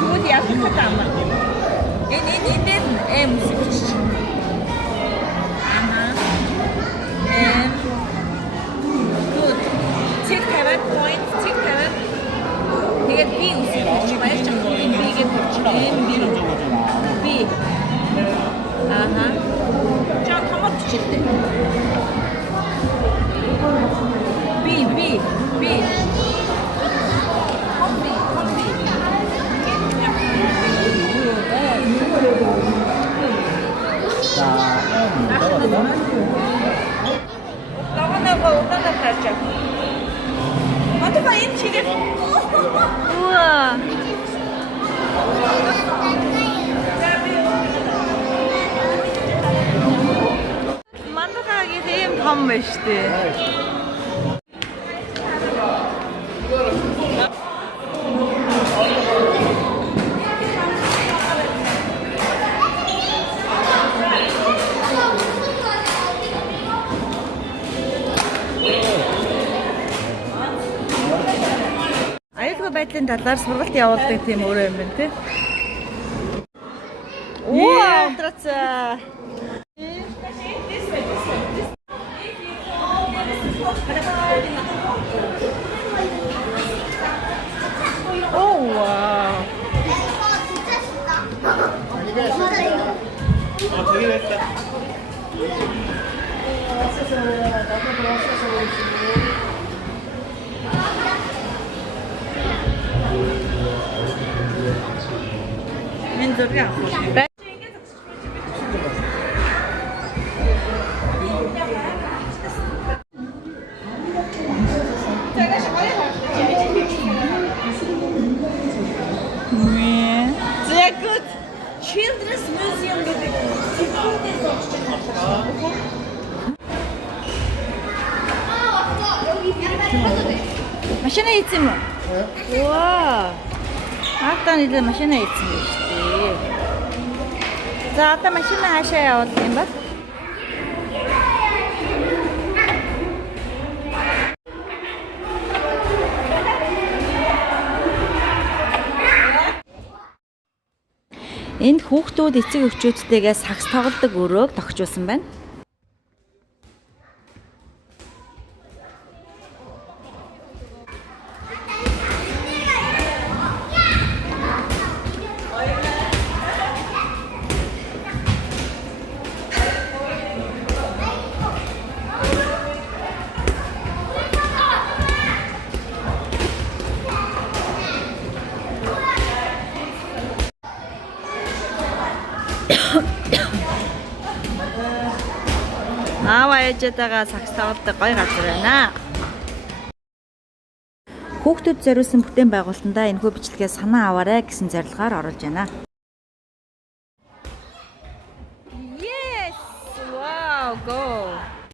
Good yaptı ama. En müzik. Aha. Good. Tek taraf point, tek taraf. Тэгээд би үсэж байж чадсан бигээ төрчихлээ. Би. Аха. Чам хамт чилдэ. Би. Oradan kaçacak. Hadi bayım çekil. 우와. 만두 가게 되면 밥 맛있대. Аюулгүй байдлын талаар сургалт явуулдаг тийм өөрөө юм байна тий. Оо, унтрацаа. Оо, вау. Менторга. Sehr gut. Children's Museum гэдэг. Машина ийцэн юм уу? Вау. Автаа нэлээд машина ийцэн байна шүү дээ. За одоо машина хаашаа явуулах юм бэ? Энд хүүхдүүд эцэг өвчөөдтэйгээ сагс тоглодог өрөөг тогтжуулсан байна. Аав ээжтэйгээ сагс тоглодог гоё газар байна. Хүүхдүүд зориулсан бүтээн байгуулалтандаа энэхүү бичлэгээ санаа аваарай гэсэн зорилгоор оруулж байна. Yes! Wow, go!